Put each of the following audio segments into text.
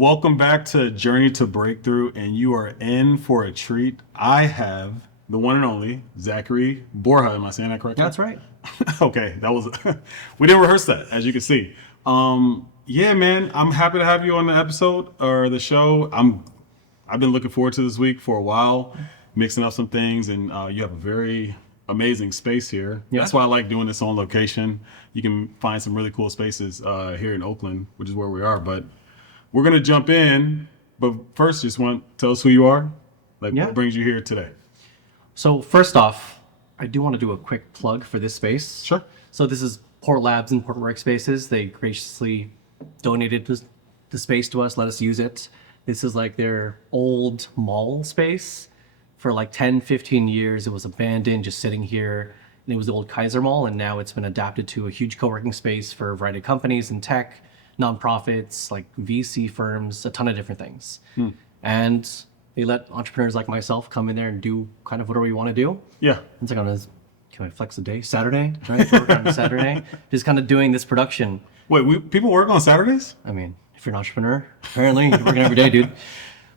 Welcome back to Journey to Breakthrough, and you are in for a treat. I have the one and only Zachary Borja. Am I saying that correctly? That's right. Okay, that was we didn't rehearse that, as you can see. Yeah, man, I'm happy to have you on the episode or the show. I've been looking forward to this week for a while, mixing up some things, and you have a very amazing space here. Yeah. That's why I like doing this on location. You can find some really cool spaces here in Oakland, which is where we are. But we're gonna jump in. But first, just want to tell us who you are, like Yeah. what brings you here today. So first off, I do want to do a quick plug for this space. Sure. So this is Port Labs and Port Workspaces. They graciously donated the space to us, let us use it. This is like their old mall space. For like 10, 15 years, it was abandoned, just sitting here. And it was the old Kaiser Mall, and now it's been adapted to a huge co-working space for a variety of companies in tech, nonprofits, like VC firms, a ton of different things. And they let entrepreneurs like myself come in there and do kind of whatever we want to do. Yeah. It's like can I flex a day? Saturday? Right? Work on a Saturday. Just kind of doing this production. Wait, people work on Saturdays? I mean, if you're an entrepreneur, apparently you're working every day, dude.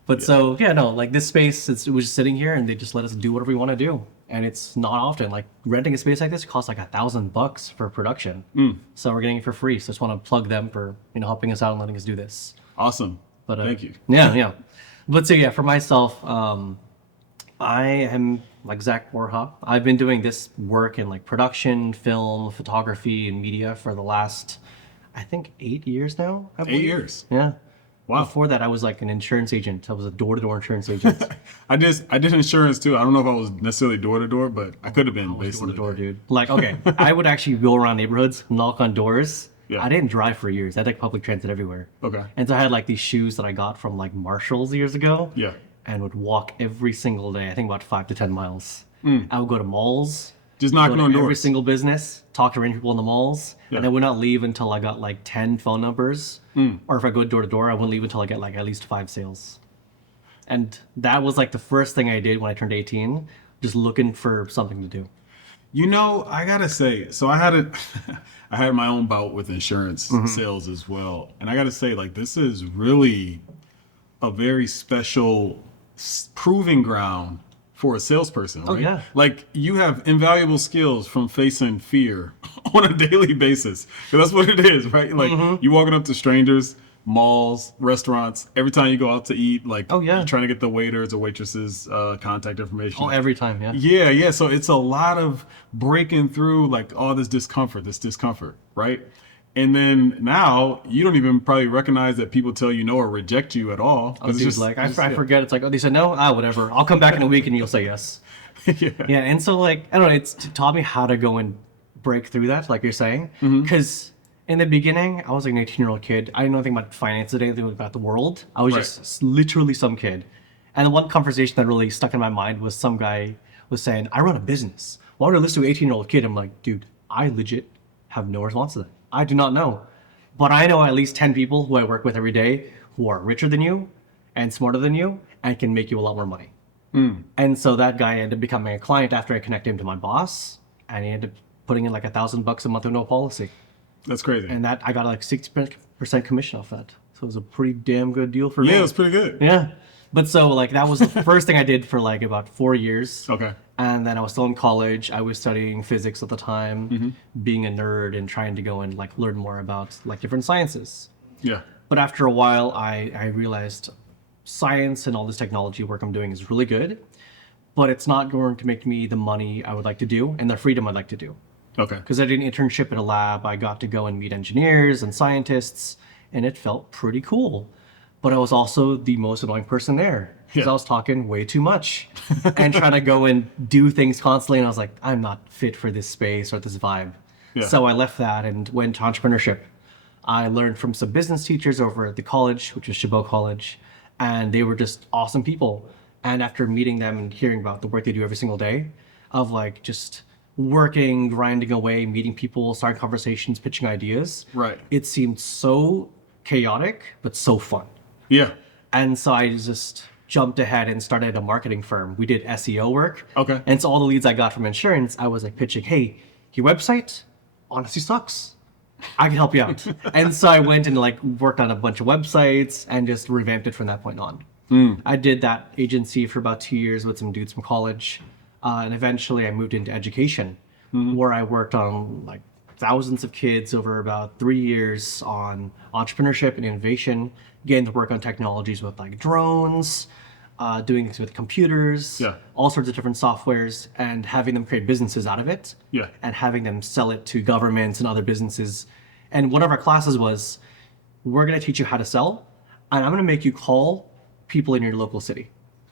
But so, yeah, no, like this space, it was just sitting here and they just let us do whatever we want to do. And it's not often. Like renting a space like this costs like $1,000 for production. So we're getting it for free. So I just want to plug them for, helping us out and letting us do this. Awesome. But Thank you. Yeah. But so yeah, for myself, I am like Zach Borja. I've been doing this work in like production, film, photography, and media for the last, I think, 8 years now. I 8 believe. years. Yeah. Wow. Before that, I was like an insurance agent. I was a door-to-door insurance agent. I did insurance too. I don't know if I was necessarily door to door, but I could have been based on Door-to-door, dude. Like, okay, I would actually go around neighborhoods, knock on doors. Yeah. I didn't drive for years. I had like public transit everywhere. Okay. And so I had like these shoes that I got from like Marshalls years ago. Yeah. And would walk every single day, I think about 5 to 10 miles. I would go to malls. Just knocking go to on every doors. single business, talk to random people in the malls, Yeah. and I would not leave until I got like 10 phone numbers. Or if I go door to door, I wouldn't leave until I get like at least 5 sales. And that was like the first thing I did when I turned 18, just looking for something to do. I gotta say, so I had my own bout with insurance sales as well, and I gotta say, like, this is really a very special proving ground for a salesperson, right? Oh, yeah. Like, you have invaluable skills from facing fear on a daily basis. 'Cause that's what it is, right? Like, you walking up to strangers, malls, restaurants, every time you go out to eat, like, Oh, yeah. you're trying to get the waiters or waitresses' contact information. Oh, every time, yeah. Yeah. So it's a lot of breaking through like all this discomfort, right? And then now you don't even probably recognize that people tell you no or reject you at all. Oh, dude, like I forget. It's like, oh, they said no. Whatever. I'll come back in a week and you'll say yes. yeah. Yeah, and so like I don't know, it's taught me how to go and break through that, like you're saying, because in the beginning I was like an 18-year-old kid. I didn't know anything about finance or anything about the world. I was Right. just literally some kid. And the one conversation that really stuck in my mind was some guy was saying, "I run a business. Why would I listen to an 18-year-old kid?" I'm like, dude, I legit have no response to that. I do not know, but I know at least 10 people who I work with every day who are richer than you and smarter than you and can make you a lot more money. And so that guy ended up becoming a client after I connected him to my boss, and he ended up putting in like $1,000 a month with no policy. That's crazy. And that I got like 60% commission off that. So it was a pretty damn good deal for me. Yeah, it was pretty good. Yeah. But so like that was the first thing I did for like about 4 years. Okay. And then I was still in college. I was studying physics at the time, being a nerd and trying to go and like learn more about like different sciences. Yeah. But after a while, I realized science and all this technology work I'm doing is really good, but it's not going to make me the money I would like to do and the freedom I'd like to do. Okay. Because I did an internship at a lab, I got to go and meet engineers and scientists, and it felt pretty cool. But I was also the most annoying person there because Yeah. I was talking way too much and trying to go and do things constantly. And I was like, I'm not fit for this space or this vibe. Yeah. So I left that and went to entrepreneurship. I learned from some business teachers over at the college, which was Chabot College, and they were just awesome people. And after meeting them and hearing about the work they do every single day, of like just working, grinding away, meeting people, starting conversations, pitching ideas, Right. it seemed so chaotic, but so fun. Yeah. And so I just jumped ahead and started a marketing firm. We did SEO work. Okay. And so all the leads I got from insurance, I was like pitching, hey, your website honestly sucks. I can help you out. And so I went and like worked on a bunch of websites and just revamped it from that point on. I did that agency for about 2 years with some dudes from college. And eventually I moved into education where I worked on like thousands of kids over about 3 years on entrepreneurship and innovation, getting to work on technologies with like drones, doing things with computers, all sorts of different softwares, and having them create businesses out of it, and having them sell it to governments and other businesses. And one of our classes was, we're going to teach you how to sell, and I'm going to make you call people in your local city.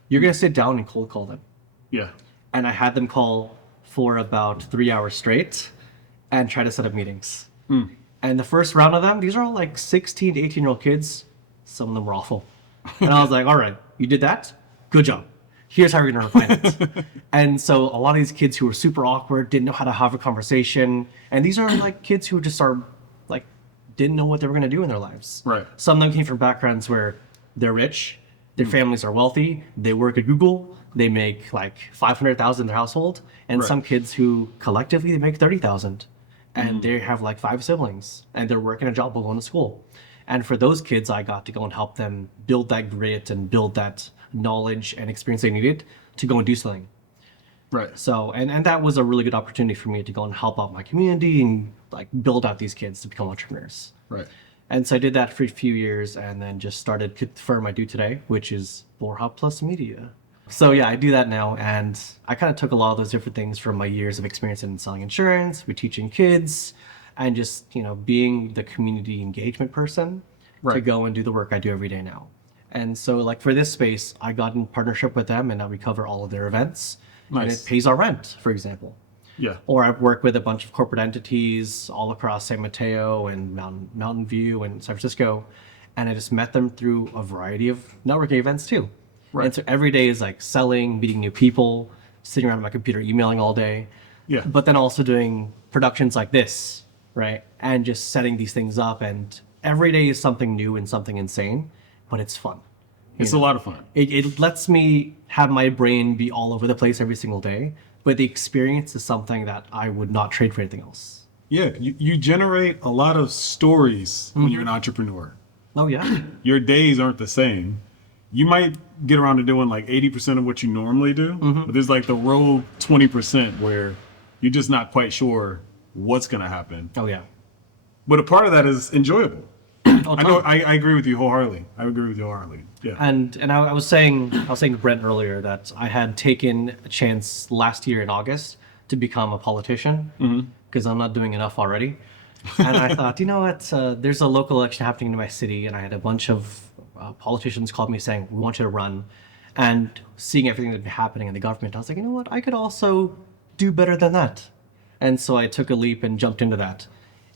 You're going to sit down and cold call them. Yeah. And I had them call for about 3 hours straight and try to set up meetings. And the first round of them, these are all like 16 to 18-year-old kids. Some of them were awful. And I was like, all right, you did that? Good job. Here's how you're going to refine it. And so a lot of these kids who were super awkward, didn't know how to have a conversation. And these are like kids who just are like, didn't know what they were going to do in their lives. Right. Some of them came from backgrounds where they're rich, their families are wealthy, they work at Google, they make like 500,000 in their household. And some kids who collectively, they make 30,000. And they have like 5 siblings and they're working a job while going to school. And for those kids, I got to go and help them build that grit and build that knowledge and experience they needed to go and do something. Right. So, and that was a really good opportunity for me to go and help out my community and like build out these kids to become entrepreneurs. Right. And so I did that for a few years and then just started the firm I do today, which is Borja Plus Media. So yeah, I do that now, and I kind of took a lot of those different things from my years of experience in selling insurance, with teaching kids, and just, you know, being the community engagement person to go and do the work I do every day now. And so like for this space, I got in partnership with them and now we cover all of their events. And it pays our rent, for example. Yeah. Or I've worked with a bunch of corporate entities all across San Mateo and Mountain View and San Francisco. And I just met them through a variety of networking events too. Right. And so every day is like selling, meeting new people, sitting around my computer, emailing all day. Yeah. But then also doing productions like this, right? And just setting these things up. And every day is something new and something insane, but it's fun. It's a lot of fun. It lets me have my brain be all over the place every single day, but the experience is something that I would not trade for anything else. Yeah, you generate a lot of stories when you're an entrepreneur. Oh, yeah. Your days aren't the same. You might get around to doing like 80% of what you normally do, but there's like the rogue 20% where you're just not quite sure what's going to happen. Oh, yeah. But a part of that is enjoyable. I agree with you wholeheartedly. Yeah. And I was saying to Brent earlier that I had taken a chance last year in August to become a politician because I'm not doing enough already. And I thought, you know what, there's a local election happening in my city, and I had a bunch of politicians called me saying, we want you to run. And seeing everything that had been happening in the government, I was like, you know what, I could also do better than that. And so I took a leap and jumped into that.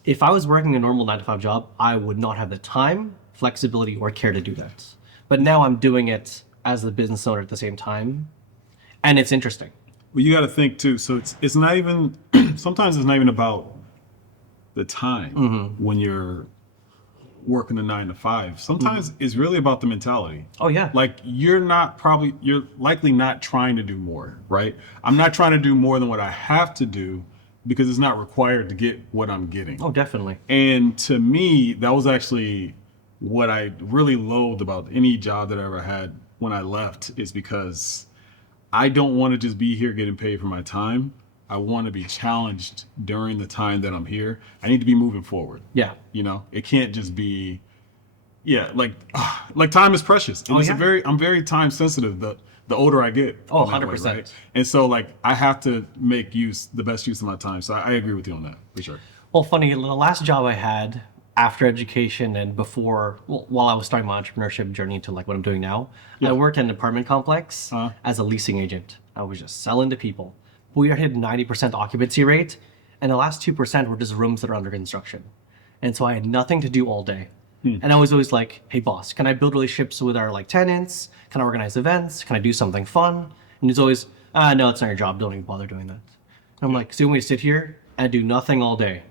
If I was working a normal 9-to-5 job, I would not have the time, flexibility, or care to do that. But now I'm doing it as the business owner at the same time, and it's interesting. Well, you got to think too. So it's not even, sometimes it's not even about the time when you're working a 9-to-5. Sometimes it's really about the mentality. Oh, yeah. Like you're likely not trying to do more, right? I'm not trying to do more than what I have to do because it's not required to get what I'm getting. Oh, definitely. And to me, that was actually what I really loathed about any job that I ever had when I left, is because I don't want to just be here getting paid for my time. I want to be challenged during the time that I'm here. I need to be moving forward. Yeah. You know, it can't just be, like time is precious. And I'm very time sensitive. The older I get. Oh, 100%. Way, right? And so like I have to make the best use of my time. So I agree with you on that, for sure. Well, funny, the last job I had after education and before, while I was starting my entrepreneurship journey to like what I'm doing now, I worked in an apartment complex as a leasing agent. I was just selling to people. We hit 90% occupancy rate, and the last 2% were just rooms that are under construction. And so I had nothing to do all day. And I was always like, hey boss, can I build relationships with our like tenants? Can I organize events? Can I do something fun? And he's always, no, it's not your job. Don't even bother doing that. And I'm like, so you want me to sit here and do nothing all day?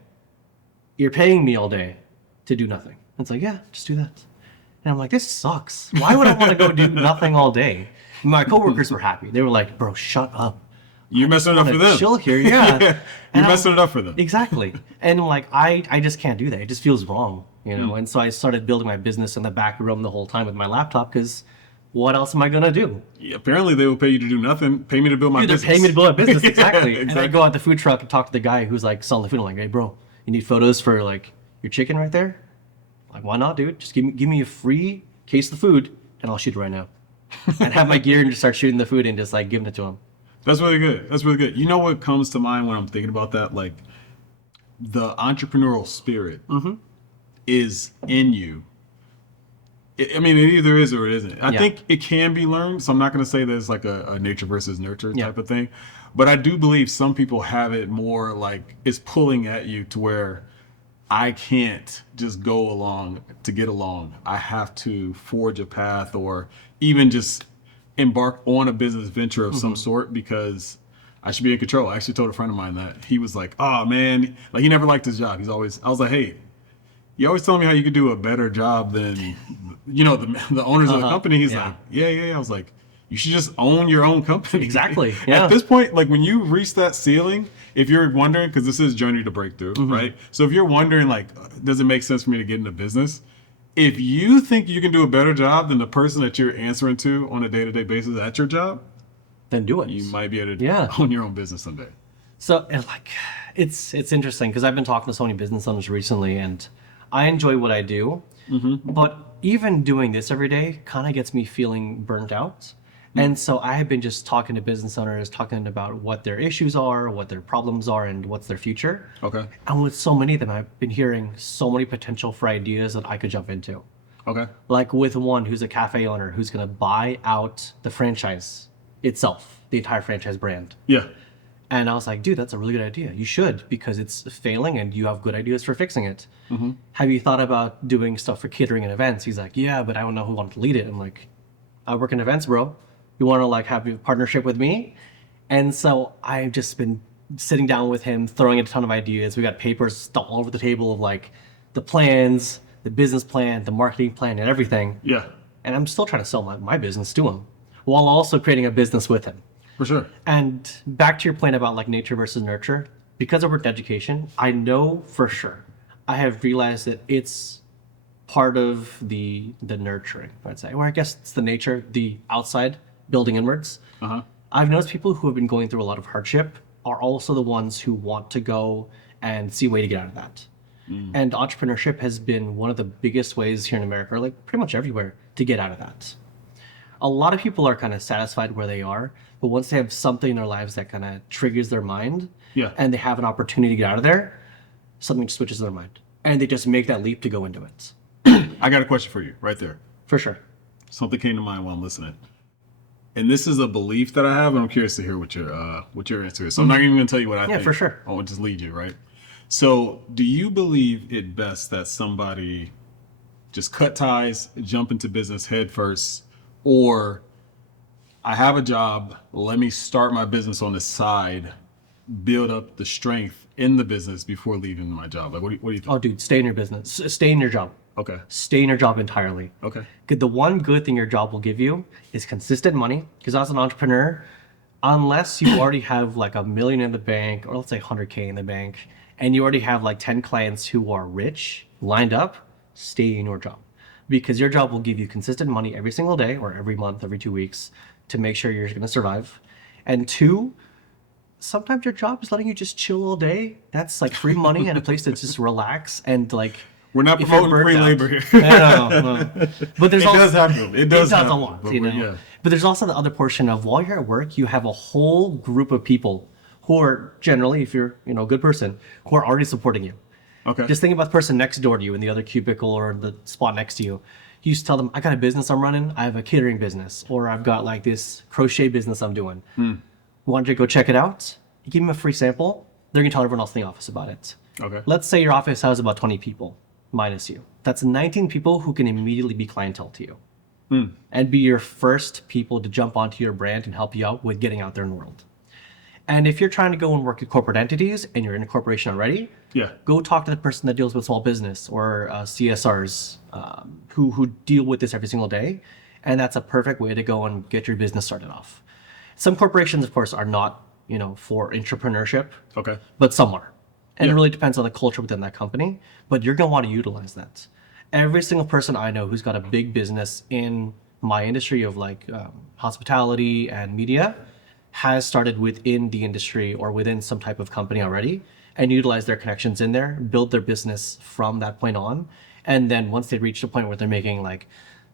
You're paying me all day to do nothing. And it's like, yeah, just do that. And I'm like, this sucks. Why would I want to go do nothing all day? My coworkers were happy. They were like, bro, shut up. You're messing it up for them. Chill here, yeah. You're And messing it up for them. Exactly. And like I just can't do that. It just feels wrong, you know. And so I started building my business in the back room the whole time with my laptop because what else am I gonna do? Yeah, apparently they will pay you to do nothing. Pay me to build my Dude, they're business. paying me to build a business, exactly. Yeah, And I go out the food truck and talk to the guy who's like selling the food. I'm like, hey, bro, you need photos for like your chicken right there? Like, why not, dude? Just give me a free case of the food and I'll shoot it right now. And have my gear and just start shooting the food and just like giving it to him. That's really good. That's really good. You know what comes to mind when I'm thinking about that? Like the entrepreneurial spirit is in you. I mean, it either is or it isn't. I think it can be learned. So I'm not going to say there's like a nature versus nurture type of thing. But I do believe some people have it more like it's pulling at you to where I can't just go along to get along. I have to forge a path or even just embark on a business venture of some sort because I should be in control. I actually told a friend of mine that. He was like, oh man, like he never liked his job. I was like, hey, you always telling me how you could do a better job than, you know, the owners of the company. He's like, yeah. I was like, you should just own your own company. Exactly. Yeah. At this point, like when you reach that ceiling, if you're wondering, because this is Journey to Breakthrough, right? So if you're wondering, like, does it make sense for me to get into business? If you think you can do a better job than the person that you're answering to on a day-to-day basis at your job, Then do it. you might be able to own your own business someday. So, and like, it's interesting because I've been talking to so many business owners recently, and I enjoy what I do, but even doing this every day kind of gets me feeling burnt out. And so I have been just talking to business owners, talking about what their issues are, what their problems are, and what's their future. Okay. And with so many of them, I've been hearing so many potential for ideas that I could jump into. Okay. Like with one who's a cafe owner who's going to buy out the franchise itself, the entire franchise brand. Yeah. And I was like, dude, that's a really good idea. You should, because it's failing and you have good ideas for fixing it. Have you thought about doing stuff for catering and events? He's like, yeah, but I don't know who wants to lead it. I'm like, I work in events, bro. You want to like have a partnership with me? And so I've just been sitting down with him, throwing a ton of ideas. We got papers all over the table of like the plans, the business plan, the marketing plan, and everything. Yeah. And I'm still trying to sell my business to him while also creating a business with him. For sure. And back to your point about like nature versus nurture, because I worked in education, I know for sure, I have realized that it's part of the nurturing, I'd say, or I guess it's the nature, the outside building inwards. I've noticed people who have been going through a lot of hardship are also the ones who want to go and see a way to get out of that. And entrepreneurship has been one of the biggest ways here in America, or like pretty much everywhere, to get out of that. A lot of people are kind of satisfied where they are, but once they have something in their lives that kind of triggers their mind, and they have an opportunity to get out of there, something just switches their mind, and they just make that leap to go into it. I got a question for you right there. For sure. Something came to mind while I'm listening. And this is a belief that I have, and I'm curious to hear what your answer is. So I'm not even going to tell you what I think. Yeah, for sure. I'll just lead you, right? So do you believe it best that somebody just cut ties, jump into business head first, or I have a job, let me start my business on the side, build up the strength in the business before leaving my job? Like, what do you think? Oh, dude, stay in your business. Stay in your job. Okay. Stay in your job entirely. Okay. The one good thing your job will give you is consistent money. Because as an entrepreneur, unless you already have like $1 million in the bank, or let's say 100K in the bank, and you already have like 10 clients who are rich lined up, stay in your job. Because your job will give you consistent money every single day or every month, every 2 weeks to make sure you're going to survive. And two, sometimes your job is letting you just chill all day. That's like free money and a place to just relax and like. We're not if you're promoting free burnt labor out. here. No. But there's It also, does happen. It does a happen, lot, but you know. yeah. But there's also the other portion of while you're at work, you have a whole group of people who are generally, if you're a good person, who are already supporting you. Okay. Just think about the person next door to you in the other cubicle or the spot next to you. You just tell them, I got a business I'm running. I have a catering business, or I've got like this crochet business I'm doing. Want you to go check it out? You give them a free sample. They're gonna tell everyone else in the office about it. Okay. Let's say your office has about 20 people, minus you. That's 19 people who can immediately be clientele to you. And be your first people to jump onto your brand and help you out with getting out there in the world. And if you're trying to go and work at corporate entities and you're in a corporation already, go talk to the person that deals with small business or CSRs who deal with this every single day. And that's a perfect way to go and get your business started off. Some corporations, of course, are not for entrepreneurship, Okay. but somewhere. And Yeah. it really depends on the culture within that company, but you're going to want to utilize that. Every single person I know who's got a big business in my industry of like hospitality and media has started within the industry or within some type of company already and utilize their connections in there, build their business from that point on. And then once they reach the point where they're making like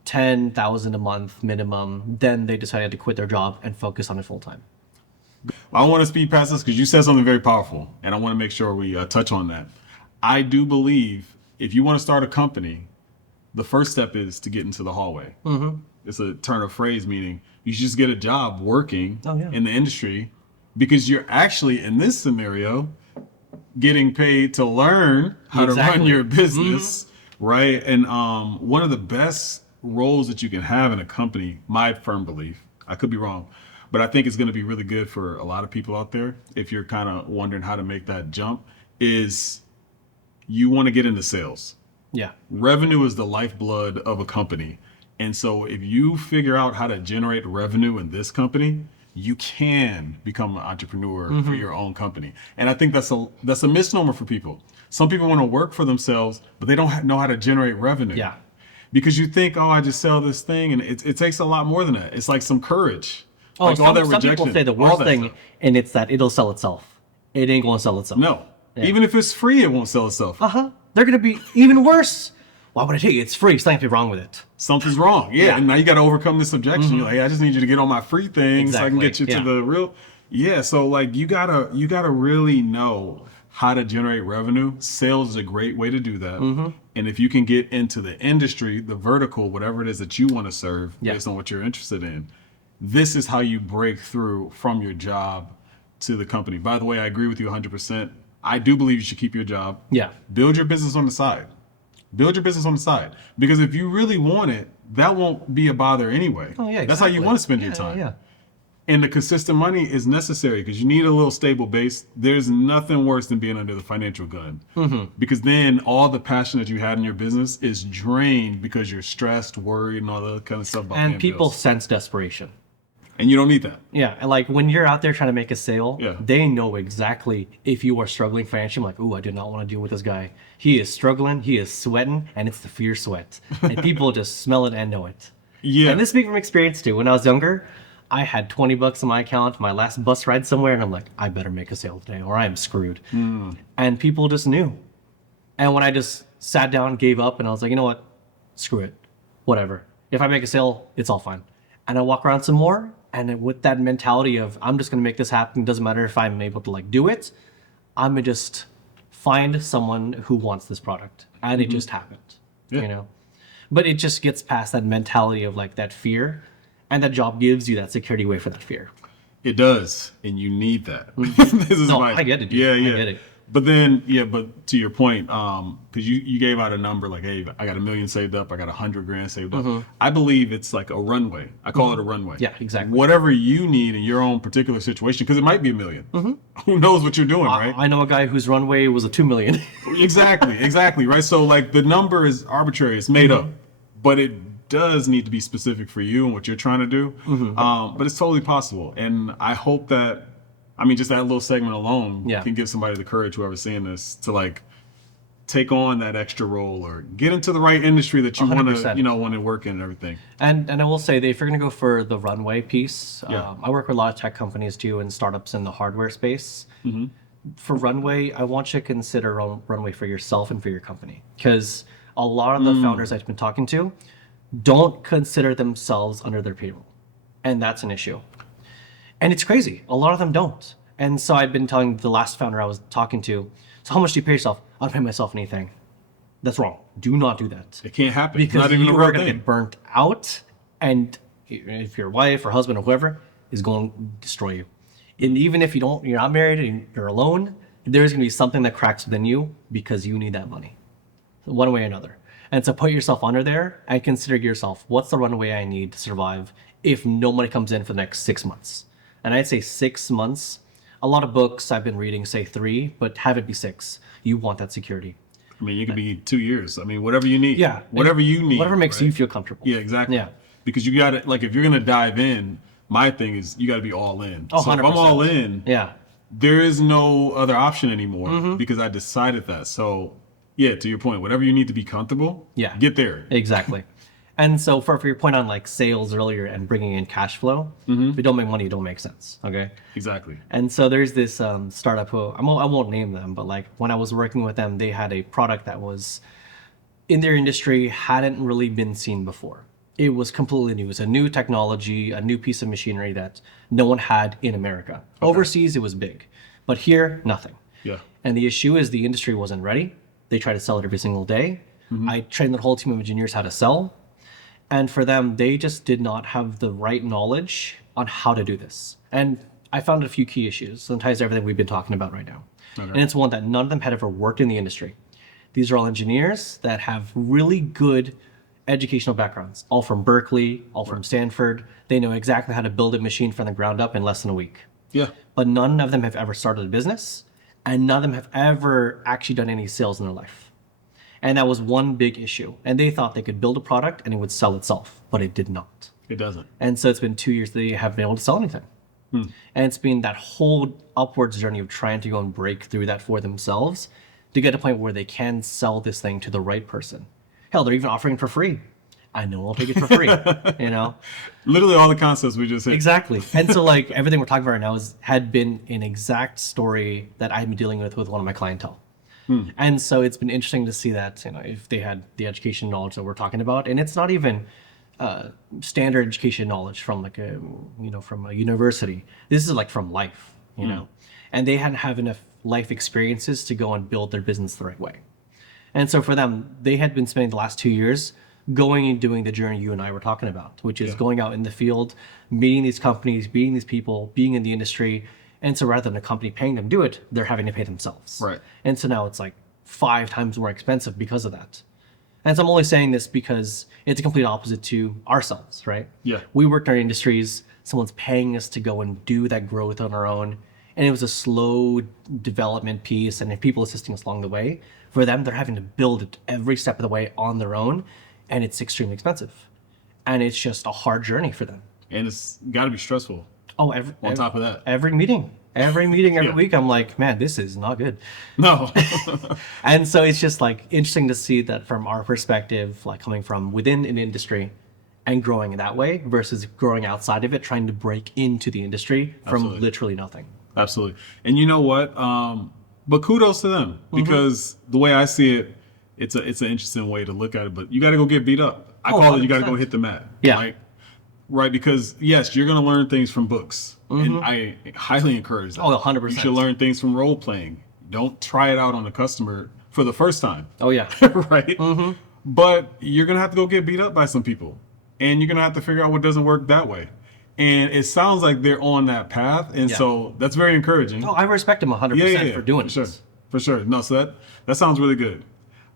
10,000 a month minimum, then they decided to quit their job and focus on it full time. I want to speed past this because you said something very powerful, and I want to make sure we touch on that. I do believe if you want to start a company, the first step is to get into the hallway. Mm-hmm. It's a turn of phrase, meaning you should just get a job working in the industry, because you're actually, in this scenario, getting paid to learn how to run your business, right? And one of the best roles that you can have in a company, my firm belief, I could be wrong, but I think it's going to be really good for a lot of people out there, if you're kind of wondering how to make that jump, is you want to get into sales. Yeah. Revenue is the lifeblood of a company. And so if you figure out how to generate revenue in this company, you can become an entrepreneur for your own company. And I think that's a misnomer for people. Some people want to work for themselves, but they don't know how to generate revenue. Yeah. Because you think, oh, I just sell this thing, and it takes a lot more than that. It's like some courage. Oh, like some people say the worst thing, stuff. and it's that it'll sell itself. It ain't going to sell itself. No. Yeah. Even if it's free, it won't sell itself. They're going to be even worse. Why would I tell you? It's free. Something's wrong with it. Something's wrong. Yeah. And now you got to overcome this objection. You're like, hey, I just need you to get on my free thing so I can get you to the real. Yeah. So like you gotta really know how to generate revenue. Sales is a great way to do that. And if you can get into the industry, the vertical, whatever it is that you want to serve based on what you're interested in, this is how you break through from your job to the company. By the way, I agree with you 100%. I do believe you should keep your job. Yeah. Build your business on the side. Build your business on the side. Because if you really want it, that won't be a bother anyway. Oh, yeah, That's how you want to spend your time. Yeah. And the consistent money is necessary because you need a little stable base. There's nothing worse than being under the financial gun. Because then all the passion that you had in your business is drained because you're stressed, worried, and all that kind of stuff. About And paying people bills. sense desperation. And you don't need that. Yeah, and like when you're out there trying to make a sale, Yeah. they know exactly if you are struggling financially. Like, ooh, I do not want to deal with this guy. He is struggling, he is sweating, and it's the fear sweat. And people just smell it and know it. Yeah. And this speaks from experience too. When I was younger, I had $20 in my account, my last bus ride somewhere, and I'm like, I better make a sale today or I am screwed. And people just knew. And when I just sat down, gave up, and I was like, you know what? Screw it. Whatever. If I make a sale, it's all fine. And I walk around some more, and with that mentality of I'm just gonna make this happen, doesn't matter if I'm able to like do it, I'm gonna just find someone who wants this product. And it just happened. You know? But it just gets past that mentality of like that fear, and that job gives you that security way for that fear. It does, and you need that. This is I get it, dude. Yeah, I get it. But then, but to your point, because you gave out a number like, hey, I got $1 million saved up, I got $100,000 saved up. I believe it's like a runway. I call it a runway. Yeah, exactly. Whatever you need in your own particular situation, because it might be $1 million. Who knows what you're doing, right? I know a guy whose runway was a $2 million. Exactly, right? So like the number is arbitrary, it's made up, but it does need to be specific for you and what you're trying to do. But it's totally possible, and I hope that, I mean, just that little segment alone can give somebody the courage, whoever's seeing this, to like take on that extra role or get into the right industry that you want to, want to work in and everything. And I will say that if you're going to go for the runway piece, I work with a lot of tech companies too and startups in the hardware space. For runway, I want you to consider runway for yourself and for your company, because a lot of the founders I've been talking to don't consider themselves under their payroll, and that's an issue. And it's crazy. A lot of them don't. And so I've been telling the last founder I was talking to, so how much do you pay yourself? I don't pay myself anything. That's wrong. Do not do that. It can't happen. Because not even you a real are going to thing. get burnt out, and if your wife or husband or whoever is going to destroy you. And even if you're not married and you're alone, there's going to be something that cracks within you because you need that money, one way or another. And so put yourself under there and consider yourself, what's the runway I need to survive if no money comes in for the next 6 months? And I'd say 6 months. A lot of books I've been reading say 3, but have it be 6. You want that security. I mean, it could be 2 years. I mean, whatever you need. Yeah. Whatever you need. Whatever makes you feel comfortable. Yeah, exactly. Yeah. Because you got to, like, if you're going to dive in, my thing is you got to be all in. Oh, so if I'm 100%. all in, Yeah. there is no other option anymore Mm-hmm. because I decided that. So yeah, to your point, whatever you need to be comfortable, Yeah. get there. Exactly. And so for your point on like sales earlier and bringing in cash flow, if you don't make money, it don't make sense. Okay. Exactly. And so there's this startup who I won't name them, but like when I was working with them, they had a product that was in their industry hadn't really been seen before. It was completely new. It was a new technology, a new piece of machinery that no one had in America. Overseas, it was big, but here, nothing. Yeah. And the issue is the industry wasn't ready. They tried to sell it every single day. I trained the whole team of engineers how to sell. And for them, they just did not have the right knowledge on how to do this. And I found a few key issues that ties to everything we've been talking about right now. Okay. And it's one that none of them had ever worked in the industry. These are all engineers that have really good educational backgrounds, all from Berkeley, all from Stanford. They know exactly how to build a machine from the ground up in less than a week. Yeah. But none of them have ever started a business, and none of them have ever actually done any sales in their life. And that was one big issue. And they thought they could build a product and it would sell itself, but it did not. It doesn't. And so it's been 2 years they haven't been able to sell anything. And it's been that whole upwards journey of trying to go and break through that for themselves to get to a point where they can sell this thing to the right person. Hell, they're even offering it for free. I know I'll take it for free, you know? Literally all the concepts we just hit. Exactly. And so like everything we're talking about right now had been an exact story that I've been dealing with one of my clientele. And so it's been interesting to see that, you know, if they had the education knowledge that we're talking about, and it's not even standard education knowledge from like a, you know, from a university. This is like from life, you know, and they hadn't have enough life experiences to go and build their business the right way. And so for them, they had been spending the last 2 years going and doing the journey you and I were talking about, which is going out in the field, meeting these companies, meeting these people, being in the industry. And so rather than a company paying them to do it, they're having to pay themselves. Right. And so now it's like 5 times more expensive because of that. And so I'm only saying this because it's a complete opposite to ourselves, right? Yeah. We work in our industries, someone's paying us to go and do that growth on our own. And it was a slow development piece, and if people assisting us along the way, for them, they're having to build it every step of the way on their own, and it's extremely expensive. And it's just a hard journey for them. And it's got to be stressful Oh, on top of that. every meeting, every Yeah. week, I'm like, man, this is not good. No. And so it's just like interesting to see that from our perspective, like coming from within an industry and growing that way versus growing outside of it, trying to break into the industry from Absolutely. literally nothing. Absolutely. And you know what? But kudos to them because the way I see it, it's an interesting way to look at it. But you got to go get beat up. I call it you got to go 100%. hit the mat. Yeah. Right. Because yes, you're going to learn things from books, and I highly encourage that. Oh, 100%. You should learn things from role playing. Don't try it out on a customer for the first time. Oh yeah. Right. But you're going to have to go get beat up by some people, and you're going to have to figure out what doesn't work that way. And it sounds like they're on that path, and Yeah. so that's very encouraging. Oh, I respect him 100% for doing for sure, this. for sure. No, so that sounds really good.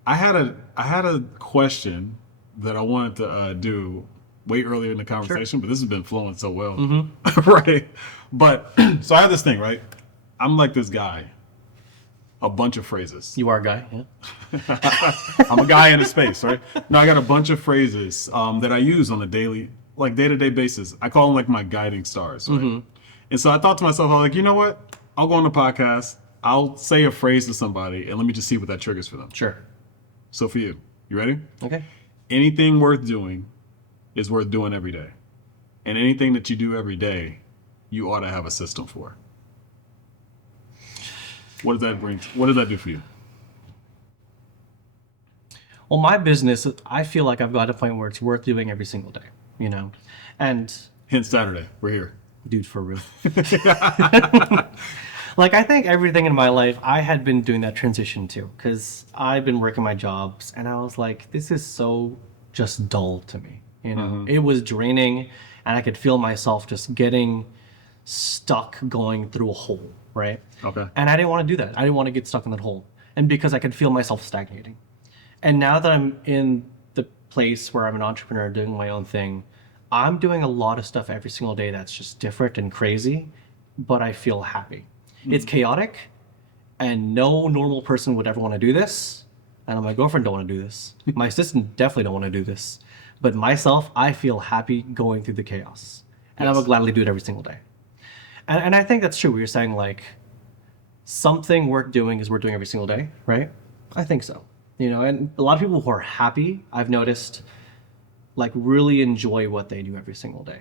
I had a question that I wanted to do way earlier in the conversation, but this has been flowing so well, right? But so I have this thing, right? I'm like this guy, a bunch of phrases. You are a guy, yeah. I'm a guy in a space, right? No, I got a bunch of phrases that I use on a daily, like day-to-day basis. I call them like my guiding stars, right? And so I thought to myself, I was like, you know what? I'll go on the podcast. I'll say a phrase to somebody, and let me just see what that triggers for them. Sure. So for you ready? Okay. Anything worth doing is worth doing every day. And anything that you do every day, you ought to have a system for. What does that bring? What does that do for you? Well, my business, I feel like I've got a point where it's worth doing every single day, you know? And Hence Saturday, we're here. dude, for real. Like, I think everything in my life, I had been doing that transition too, because I've been working my jobs, and I was like, this is so just dull to me, you know? It was draining, and I could feel myself just getting stuck going through a hole, right? Okay. And I didn't want to do that. I didn't want to get stuck in that hole. And because I could feel myself stagnating. And now that I'm in the place where I'm an entrepreneur doing my own thing, I'm doing a lot of stuff every single day that's just different and crazy, but I feel happy. It's chaotic, and no normal person would ever want to do this. And my girlfriend don't want to do this. My assistant definitely don't want to do this. But myself, I feel happy going through the chaos. and I would gladly do it every single day. And I think that's true. You're saying like something worth doing is worth doing every single day, right? I think so. You know, and a lot of people who are happy, I've noticed, like really enjoy what they do every single day.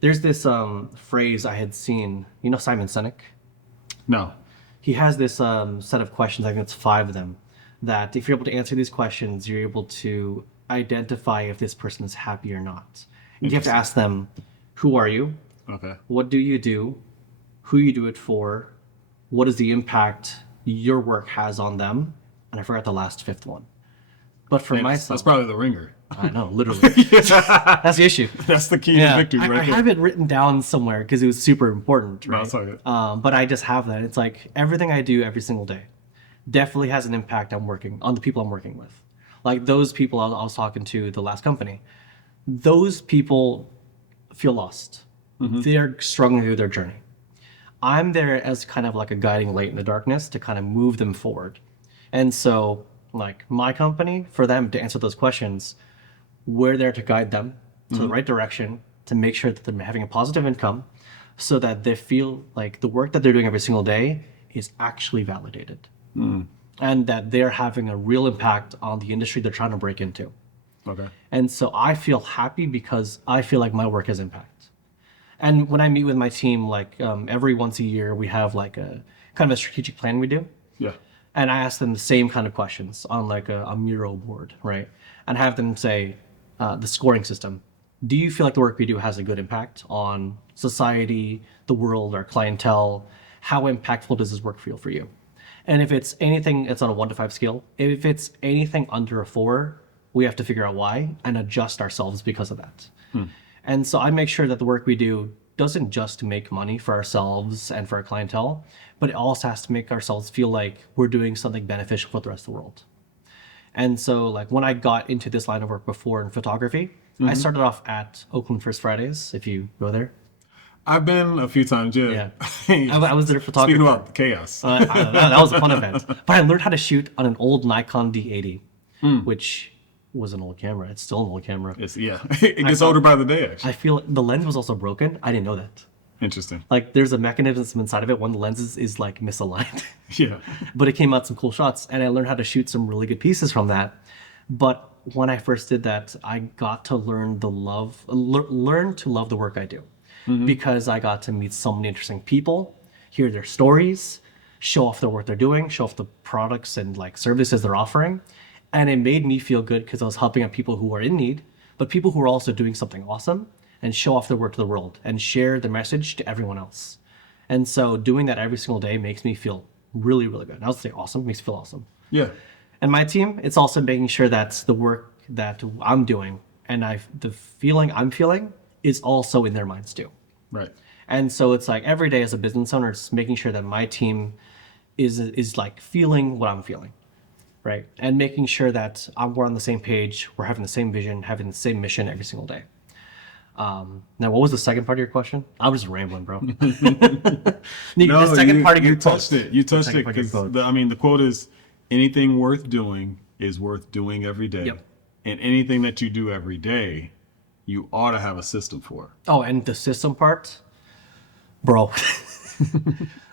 There's this phrase I had seen, you know, Simon Sinek? No. He has this set of questions, I think it's 5 of them, that if you're able to answer these questions, you're able to identify if this person is happy or not. You have to ask them, who are you? Okay. What do you do? Who you do it for? What is the impact your work has on them? And I forgot the last 5th one. But for myself... That's probably the ringer. I know, literally. That's the issue. That's the key to victory right I there. have it written down somewhere because it was super important, right? No, it's all good. But I just have that. It's like everything I do every single day definitely has an impact on the people I'm working with. Like those people I was talking to the last company, those people feel lost. They're struggling through their journey. I'm there as kind of like a guiding light in the darkness to kind of move them forward. And so like my company, for them to answer those questions, we're there to guide them to the right direction, to make sure that they're having a positive income so that they feel like the work that they're doing every single day is actually validated. And that they're having a real impact on the industry they're trying to break into. Okay. And so I feel happy because I feel like my work has impact. And when I meet with my team, like every once a year, we have like a kind of a strategic plan we do. Yeah. And I ask them the same kind of questions on like a Miro board, right? And have them say the scoring system. Do you feel like the work we do has a good impact on society, the world, our clientele? How impactful does this work feel for you? And if it's anything, it's on a 1 to 5 scale. If it's anything under a 4, we have to figure out why and adjust ourselves because of that. And so I make sure that the work we do doesn't just make money for ourselves and for our clientele, but it also has to make ourselves feel like we're doing something beneficial for the rest of the world. And so like when I got into this line of work before in photography, I started off at Oakland First Fridays, if you go there. I've been a few times, yeah. I was there photographer. Speaking about the chaos. That was a fun event. But I learned how to shoot on an old Nikon D80, which was an old camera. It's still an old camera. It gets older by the day, actually. I feel the lens was also broken. I didn't know that. Interesting. Like there's a mechanism inside of it. One of the lenses is like misaligned. Yeah. But it came out some cool shots, and I learned how to shoot some really good pieces from that. But when I first did that, I got to learn to love the work I do, because I got to meet so many interesting people, hear their stories, show off the work they're doing, show off the products and like services they're offering, and it made me feel good because I was helping out people who are in need, but people who are also doing something awesome, and show off their work to the world and share the message to everyone else. And so doing that every single day makes me feel really, really good. And I would say awesome, makes me feel awesome. Yeah. And my team, it's also making sure that the work that I'm doing and the feeling I'm feeling is also in their minds too. Right. And so it's like every day as a business owner, it's making sure that my team is like feeling what I'm feeling, right? And making sure that we're on the same page, we're having the same vision, having the same mission every single day. Now, what was the second part of your question? I was just rambling, bro. The second part of your you touched it. You touched it because the quote is, anything worth doing is worth doing every day. Yep. And anything that you do every day, you ought to have a system for. Oh, and the system part, bro.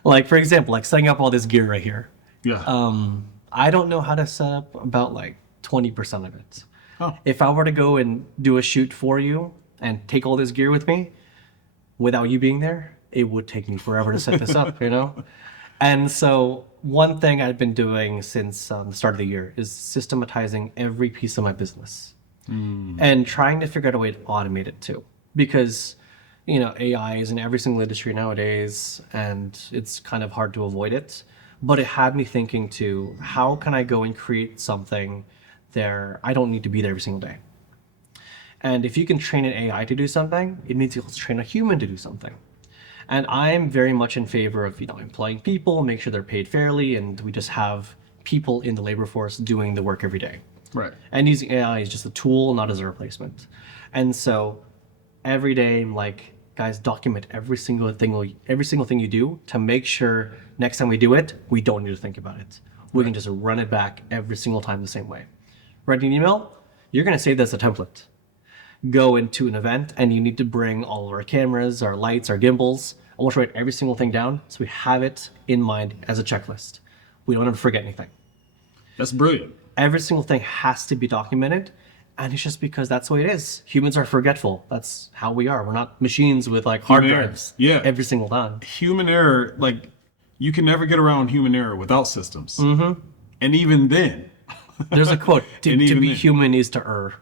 Like for example, like setting up all this gear right here. Yeah. I don't know how to set up about like 20% of it. Oh. If I were to go and do a shoot for you and take all this gear with me without you being there, it would take me forever to set this up, you know? And so one thing I've been doing since the start of the year is systematizing every piece of my business and trying to figure out a way to automate it too. Because, you know, AI is in every single industry nowadays and it's kind of hard to avoid it. But it had me thinking too, how can I go and create something there I don't need to be there every single day? And if you can train an AI to do something, it means you'll train a human to do something. And I'm very much in favor of, you know, employing people, make sure they're paid fairly, and we just have people in the labor force doing the work every day. Right. And using AI is just a tool, not as a replacement. And so every day, I'm like, guys, document every single thing you do to make sure next time we do it, we don't need to think about it. We can just run it back every single time the same way. Write an email, you're going to save this as a template. go into an event and you need to bring all of our cameras, our lights, our gimbals. I want to write every single thing down so we have it in mind as a checklist. We don't ever forget anything. That's brilliant. Every single thing has to be documented. And it's just because that's the way it is. Humans are forgetful. That's how we are. We're not machines with like hard Human error. drives Yeah. every single time. Human error, like you can never get around human error without systems. Mm-hmm. And even then, There's a quote, to even be then. human is to err.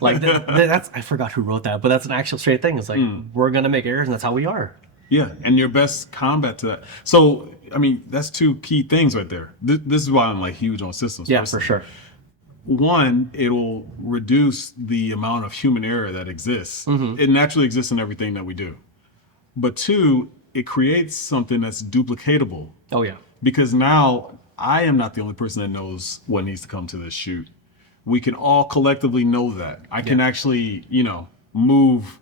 Like that's, I forgot who wrote that, but that's an actual straight thing. It's like, we're going to make errors and that's how we are. yeah, and your best combat to that. So, I mean, that's two key things right there. This is why I'm like huge on systems. Yeah, personally. for sure. One, it'll reduce the amount of human error that exists. Mm-hmm. It naturally exists in everything that we do. But two, it creates something that's duplicatable. Oh, yeah. Because now I am not the only person that knows what needs to come to this shoot. We can all collectively know that. I can actually, move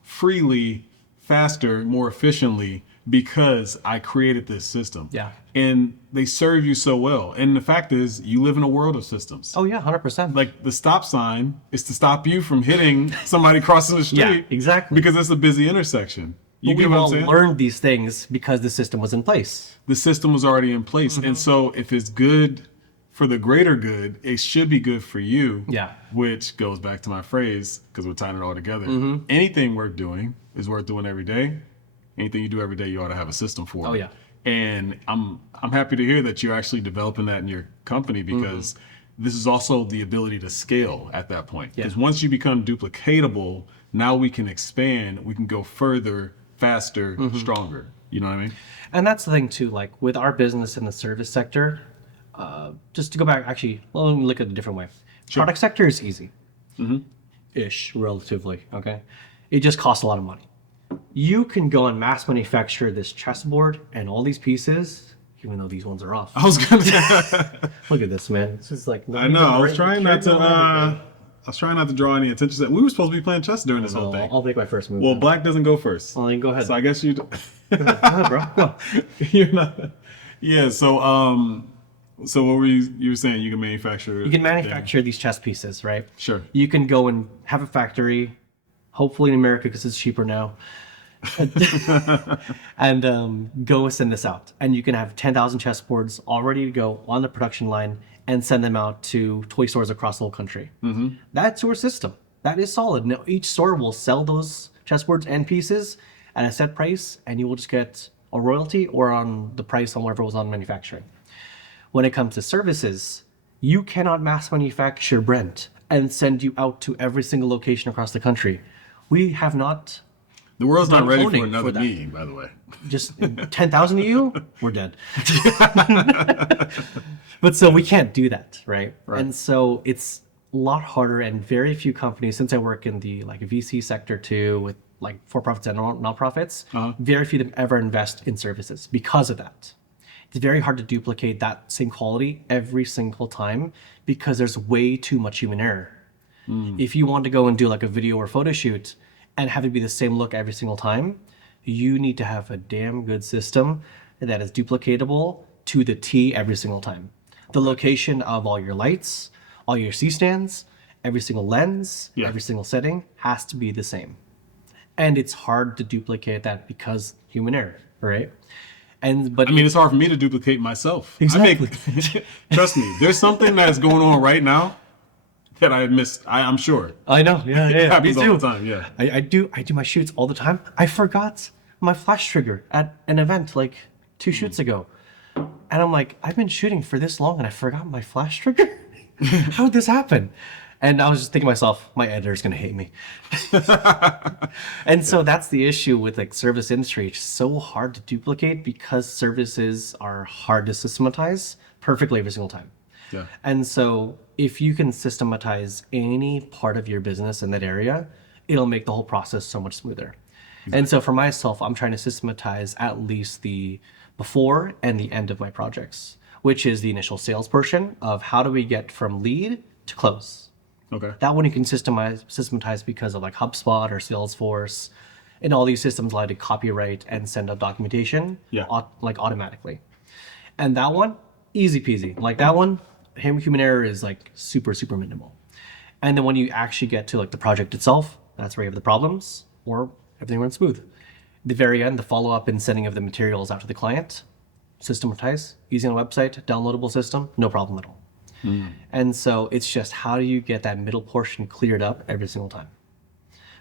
freely, faster, more efficiently because I created this system. Yeah. And they serve you so well. And the fact is, you live in a world of systems. Oh, yeah, 100%. Like the stop sign is to stop you from hitting somebody crossing the street. Yeah, exactly. Because it's a busy intersection. You But get we've what I'm all saying? learned these things because the system was in place. The system was already in place. Mm-hmm. And so if it's good for the greater good, it should be good for you. Yeah. Which goes back to my phrase, because we're tying it all together. Mm-hmm. Anything worth doing is worth doing every day. Anything you do every day, you ought to have a system for. Oh, yeah. And I'm happy to hear that you're actually developing that in your company, because this is also the ability to scale at that point. Yeah. Because once you become duplicatable, now we can expand, we can go further, faster, stronger. You know what I mean? And that's the thing too, like with our business in the service sector, just to go back, actually, well, let me look at it a different way. Sure. Product sector is easy. Ish, relatively, okay? It just costs a lot of money. You can go and mass manufacture this chessboard and all these pieces, even though these ones are off. I was gonna say, Look at this, man. This is like... I know. I was trying not to draw any attention. We were supposed to be playing chess during this whole thing. I'll make my first move. Well, then. black doesn't go first. Well, then go ahead. So I guess you. Go ahead, bro. Go on. You're not. Yeah. So what were you were saying? You can manufacture. You can manufacture these chess pieces, right? Sure. You can go and have a factory, hopefully in America because it's cheaper now, and go send this out. And you can have 10,000 chessboards all ready to go on the production line and send them out to toy stores across the whole country. Mm-hmm. That's your system. That is solid. Now, each store will sell those chessboards and pieces at a set price, and you will just get a royalty or on the price on whatever was on manufacturing. When it comes to services, you cannot mass manufacture Brent and send you out to every single location across the country. We have not. The world's not done ready for cloning another for that. meeting, by the way. Just 10,000 of you, we're dead. But so we can't do that, right? And so it's a lot harder, and very few companies, since I work in the like VC sector too, with like for-profits and non-profits, very few of them ever invest in services because of that. It's very hard to duplicate that same quality every single time because there's way too much human error. If you want to go and do like a video or photo shoot and have it be the same look every single time, you need to have a damn good system that is duplicatable to the T every single time. The location of all your lights, all your C-stands, every single lens, every single setting has to be the same. And it's hard to duplicate that because human error, right? But I mean, it's hard for me to duplicate myself. Exactly. Trust me, there's something that's going on right now that I missed. I'm sure. I know, yeah, It me happens too. all the time. Yeah. I do my shoots all the time. I forgot my flash trigger at an event like 2 shoots ago. And I'm like, I've been shooting for this long and I forgot my flash trigger? How did this happen? And I was just thinking to myself, my editor's gonna hate me. And so that's the issue with like service industry. It's so hard to duplicate because services are hard to systematize perfectly every single time. Yeah. And so if you can systematize any part of your business in that area, it'll make the whole process so much smoother. And so for myself, I'm trying to systematize at least the before and the end of my projects, which is the initial sales portion of how do we get from lead to close. Okay. That one you can systematize because of like HubSpot or Salesforce, and all these systems allow you to copyright and send out documentation like automatically. And that one, easy peasy. Like that one, human error is like super, super minimal. And then when you actually get to like the project itself, That's where you have the problems, or everything runs smooth. At the very end, the follow-up and sending of the materials out to the client, systematized, using a website, downloadable system, no problem at all. And so it's just how do you get that middle portion cleared up every single time?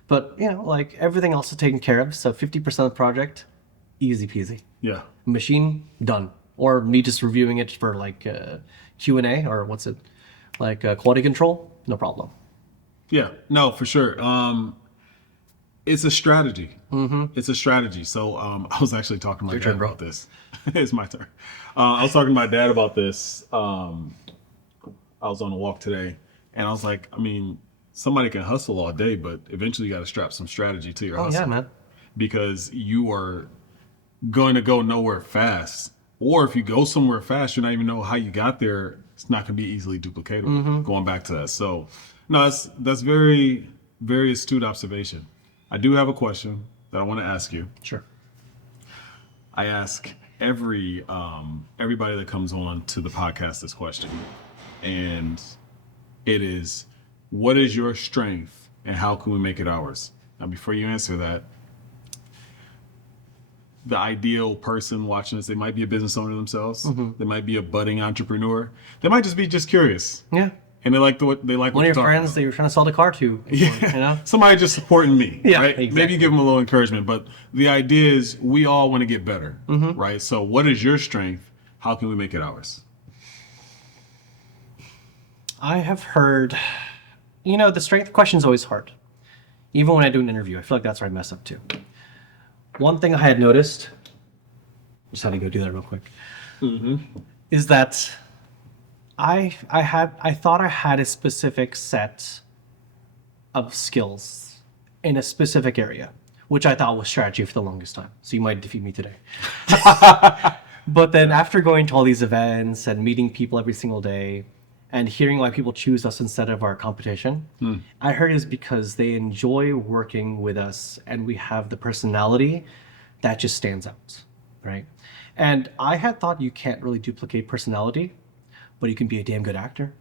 But, like everything else is taken care of. So 50% of the project, easy peasy. Yeah. Machine, done. Or me just reviewing it for like Q&A or what's it? Like quality control, no problem. Yeah, no, for sure. It's a strategy. It's a strategy. So I was actually talking to my dad about this. It's my turn. I was talking to my dad about this. I was on a walk today, and I was like, I mean, somebody can hustle all day, but eventually you got to strap some strategy to your hustle. Yeah, man. Because you are going to go nowhere fast. Or if you go somewhere fast, you don't even know how you got there. It's not going to be easily duplicatable. Going back to that. So, no, that's very, very astute observation. I do have a question that I want to ask you. Sure. I ask everybody that comes on to the podcast this question. And it is, what is your strength and how can we make it ours? Now, before you answer that, the ideal person watching this, they might be a business owner themselves. They might be a budding entrepreneur. They might just be curious. Yeah. And they like what One of your friends that you're trying to sell the car to. Yeah. Somebody just supporting me. Yeah, right? exactly. Maybe you give them a little encouragement, but the idea is we all want to get better, right? So what is your strength? How can we make it ours? I have heard, the strength question is always hard. Even when I do an interview, I feel like that's where I mess up too. One thing I had noticed, just had to go do that real quick, is that I thought I had a specific set of skills in a specific area, which I thought was strategy for the longest time. So you might defeat me today. But then after going to all these events and meeting people every single day and hearing why people choose us instead of our competition, I heard it's because they enjoy working with us and we have the personality that just stands out, right? And I had thought you can't really duplicate personality, but you can be a damn good actor.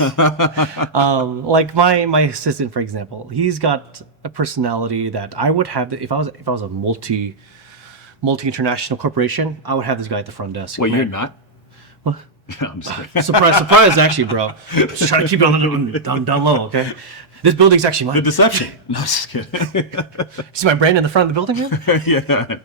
Like my assistant, for example, he's got a personality that I would have if I was a multi international corporation, I would have this guy at the front desk. Wait, you're not? What? Yeah, I'm just kidding. Surprise, actually, bro. Just trying to keep it down low, okay? This building's actually mine. The deception. No, just kidding. See my brand in the front of the building here? Yeah.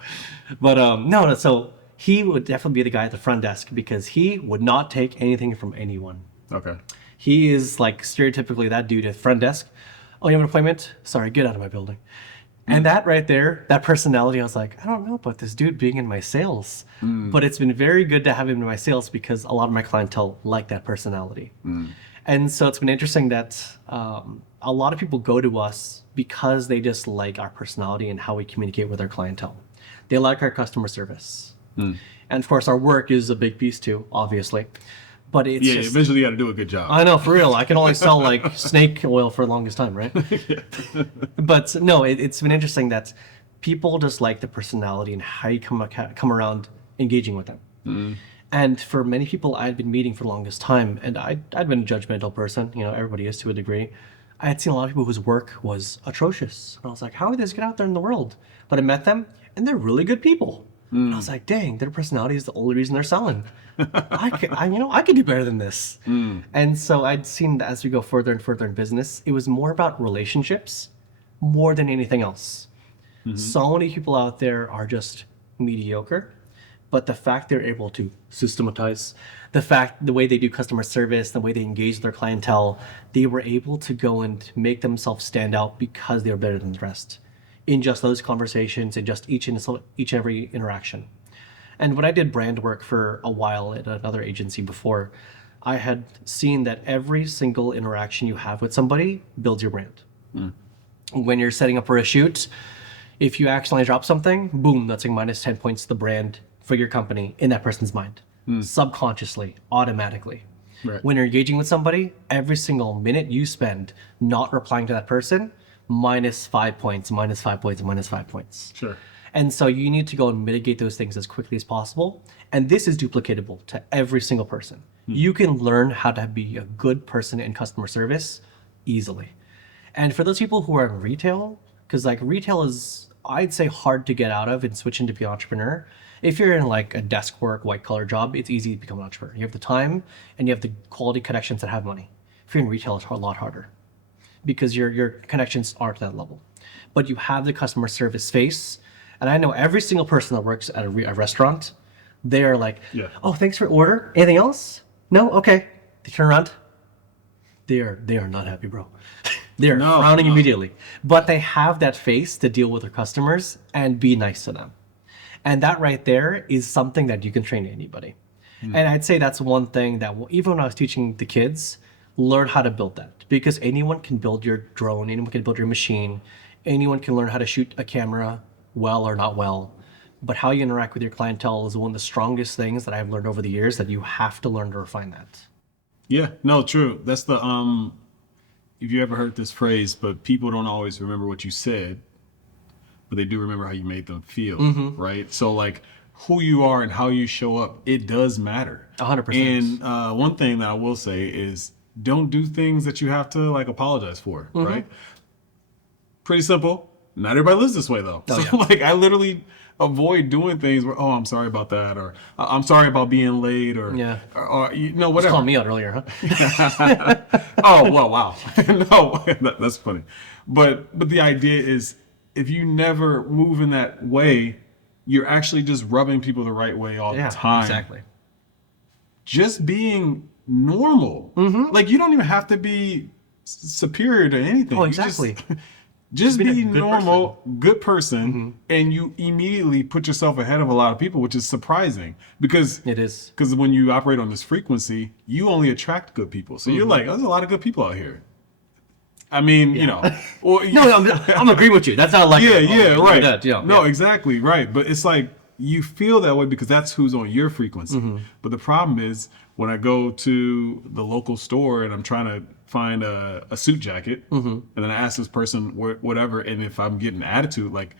But no, so he would definitely be the guy at the front desk because he would not take anything from anyone. Okay. He is like stereotypically that dude at front desk. Oh, you have an appointment? Sorry, get out of my building. And that right there, that personality, I was like, I don't know about this dude being in my sales. But it's been very good to have him in my sales because a lot of my clientele like that personality. And so it's been interesting that a lot of people go to us because they just like our personality and how we communicate with our clientele. They like our customer service. And of course, our work is a big piece too, obviously. But it's just, eventually you got to do a good job. I know, for real. I can only sell like snake oil for the longest time, right? But no, it's been interesting that people just like the personality and how you come around engaging with them. And for many people I'd been meeting for the longest time, and I'd been a judgmental person, everybody is to a degree. I had seen a lot of people whose work was atrocious. And I was like, how are these get out there in the world? But I met them, and they're really good people. And I was like, dang, their personality is the only reason they're selling. I could do better than this. And so I'd seen that as we go further and further in business, it was more about relationships more than anything else. So many people out there are just mediocre, but the fact they're able to systematize, the way they do customer service, the way they engage their clientele, they were able to go and make themselves stand out because they were better than the rest in just those conversations and just each and every interaction. And when I did brand work for a while at another agency before, I had seen that every single interaction you have with somebody builds your brand. When you're setting up for a shoot, if you accidentally drop something, boom, that's like minus 10 points to the brand for your company in that person's mind, subconsciously, automatically. Right. When you're engaging with somebody, every single minute you spend not replying to that person, minus 5 points, minus 5 points, minus 5 points. Sure. And so you need to go and mitigate those things as quickly as possible. And this is duplicatable to every single person. You can learn how to be a good person in customer service easily. And for those people who are in retail, because like retail is, I'd say, hard to get out of and switch into be an entrepreneur. If you're in like a desk work, white collar job, it's easy to become an entrepreneur. You have the time and you have the quality connections that have money. If you're in retail, it's a lot harder because your connections aren't to that level. But you have the customer service face. And I know every single person that works at a restaurant, they're like, oh, thanks for your order. Anything else? No? Okay. They turn around. They are not happy, bro. They're frowning immediately. But they have that face to deal with their customers and be nice to them. And that right there is something that you can train anybody. And I'd say that's one thing that even when I was teaching the kids, learn how to build that. Because anyone can build your drone, anyone can build your machine, anyone can learn how to shoot a camera well or not well. But how you interact with your clientele is one of the strongest things that I've learned over the years, that you have to learn to refine that. Yeah, no, true. That's the if you ever heard this phrase, but people don't always remember what you said, but they do remember how you made them feel, right? So like who you are and how you show up, it does matter. 100%. And one thing that I will say is don't do things that you have to like apologize for, right? Pretty simple. Not everybody lives this way though. Like I literally avoid doing things where, oh, I'm sorry about that, or I'm sorry about being late, or you know, whatever. Just call me out earlier, huh? Oh, well, wow. No, that's funny. But the idea is if you never move in that way, you're actually just rubbing people the right way all the time. Exactly. Just being normal. Like you don't even have to be superior to anything. Oh, exactly. Just be normal, good person, and you immediately put yourself ahead of a lot of people, which is surprising because it is. Because when you operate on this frequency, you only attract good people. So you're like, there's a lot of good people out here. I mean, you know. Well, no, I'm agreeing with you. That's not like right. No, exactly, right. But it's like you feel that way because that's who's on your frequency. But the problem is when I go to the local store and I'm trying to find a suit jacket, and then I ask this person whatever, and if I'm getting attitude, like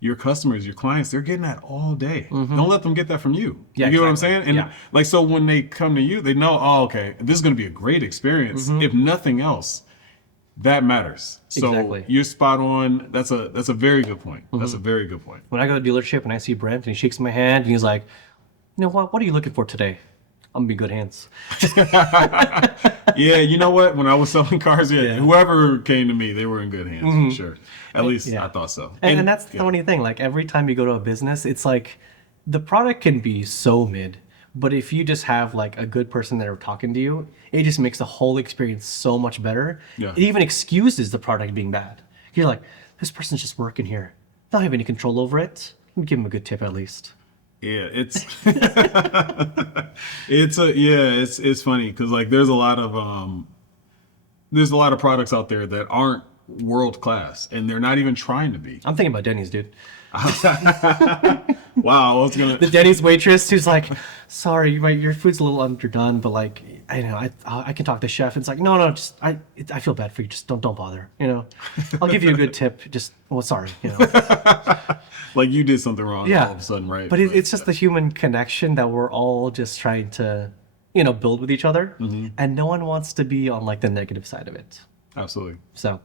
your customers, your clients, they're getting that all day. Don't let them get that from you. You get what I'm saying? And like, so when they come to you, they know, oh, okay, this is going to be a great experience. If nothing else, that matters. So you're spot on. That's a very good point. That's a very good point. When I go to the dealership and I see Brent and he shakes my hand and he's like, you know what are you looking for today? I'm gonna be good hands. Yeah, you know what? When I was selling cars, whoever came to me, they were in good hands for sure. At least I thought so. And that's the funny thing. Like every time you go to a business, it's like the product can be so mid, but if you just have like a good person that are talking to you, it just makes the whole experience so much better. It even excuses the product being bad. You're like, this person's just working here. They don't have any control over it. Let me give them a good tip at least. Yeah, it's it's funny because like there's a lot of products out there that aren't world class and they're not even trying to be. I'm thinking about Denny's, dude. Wow, I was gonna the Denny's waitress who's like, sorry, your food's a little underdone, but like I know I can talk to the chef. And it's like, no, just I feel bad for you. Just don't bother. You know, I'll give you a good tip. Just sorry. You know, like you did something wrong all of a sudden, right? But it's just the human connection that we're all just trying to, build with each other, and no one wants to be on like the negative side of it. Absolutely. So.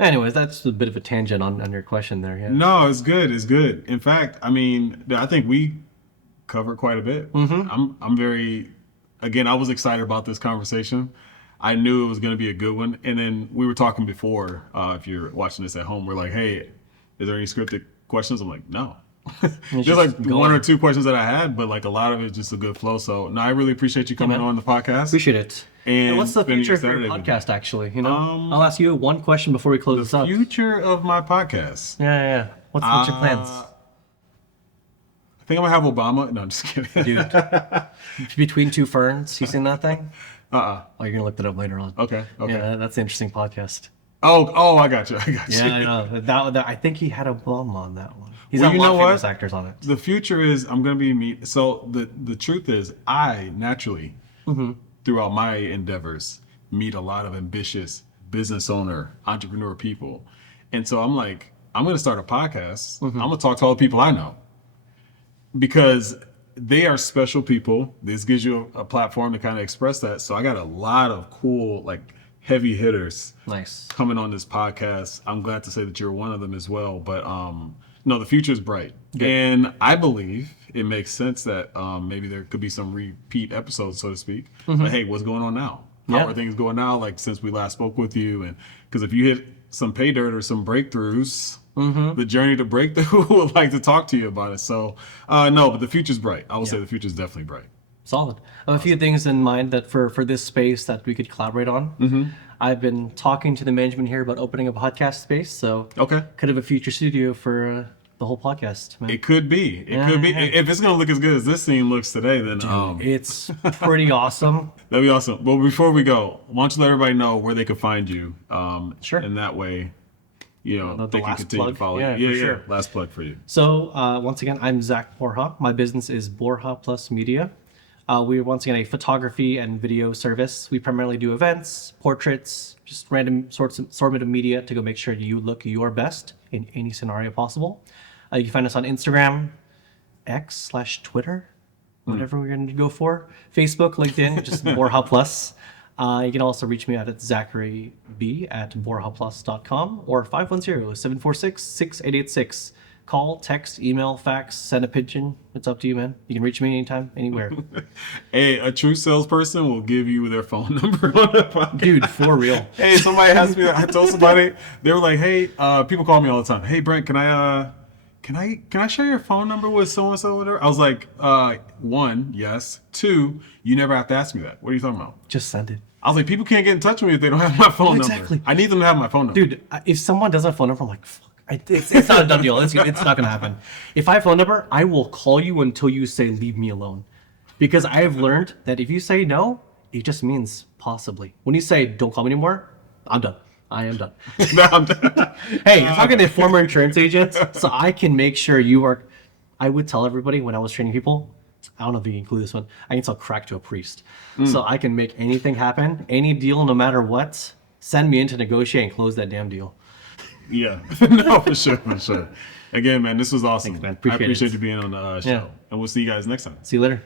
Anyways, that's a bit of a tangent on your question there. Yeah. No, it's good. It's good. In fact, I mean, I think we covered quite a bit. I'm very, again, I was excited about this conversation. I knew it was going to be a good one. And then we were talking before, if you're watching this at home, we're like, hey, is there any scripted questions? I'm like, no. There's like one or two questions that I had, but like a lot of it's just a good flow. So no, I really appreciate you coming on the podcast. Appreciate it. And what's the future of your podcast, actually? I'll ask you one question before we close this up. The future of my podcast. Yeah. What's your plans? I think I'm gonna have Obama. No, I'm just kidding. Dude, Between Two Ferns, you seen that thing? Oh, you're gonna look that up later on. Okay. Yeah, that's an interesting podcast. Oh, I got you. Yeah, I know. That I think he had Obama on that one. He's got a lot of famous actors on it. The future is I'm gonna be so the truth is I naturally throughout my endeavors meet a lot of ambitious business owner, entrepreneur people. And so I'm like, I'm going to start a podcast. I'm going to talk to all the people I know because they are special people. This gives you a platform to kind of express that. So I got a lot of cool, like heavy hitters Nice. coming on this podcast. I'm glad to say that you're one of them as well. But no, the future is bright. Good. And I believe it makes sense that maybe there could be some repeat episodes, so to speak. But hey, what's going on now? How are things going now? Like since we last spoke with you, and because if you hit some pay dirt or some breakthroughs, the journey to breakthrough would like to talk to you about it. So no, but the future's bright. I will say the future's definitely bright. Solid. I have a few things in mind that for this space that we could collaborate on. I've been talking to the management here about opening a podcast space, so could have a future studio for the whole podcast. Man. It could be. It could be. If it's gonna look as good as this scene looks today, then It's pretty awesome. that'd be awesome. Well, before we go, why don't you let everybody know where they can find you? Sure. And that way, you know, they can last continue plug? to follow Yeah, you. for sure. Last plug for you. So once again, I'm Zach Borja. My business is Borja Plus Media. We're once again a photography and video service. We primarily do events, portraits, just random assortment of media to go make sure you look your best in any scenario possible. You can find us on Instagram, X/Twitter, whatever we're going to go for. Facebook, LinkedIn, just Borja Plus. You can also reach me out at ZacharyB@BorjaPlus.com or 510-746-6886. Call, text, email, fax, send a pigeon. It's up to you, man. You can reach me anytime, anywhere. Hey, a true salesperson will give you their phone number on the podcast. Dude, for real. Hey, somebody asked me. I told somebody they were like, "Hey, people call me all the time. Hey, Brent, can I share your phone number with so and so?" Whatever. I was like, one, yes. Two, you never have to ask me that. What are you talking about? Just send it. I was like, people can't get in touch with me if they don't have my phone Exactly. number. I need them to have my phone number. Dude, if someone doesn't have a phone number, I'm like, fuck. It's not a done deal. It's not going to happen. If I have a phone number, I will call you until you say, leave me alone. Because I have learned that if you say no, it just means possibly. When you say, don't call me anymore, I'm done. I am done. No, I'm done. Hey, you're talking to former insurance agents, so I can make sure you are. I would tell everybody when I was training people, I don't know if you can include this one, I can sell crack to a priest. So I can make anything happen, any deal, no matter what. Send me in to negotiate and close that damn deal. Yeah, no, for sure. Again, man, this was awesome. Thanks, man. I appreciate it. you being on the show. Yeah. And we'll see you guys next time. See you later.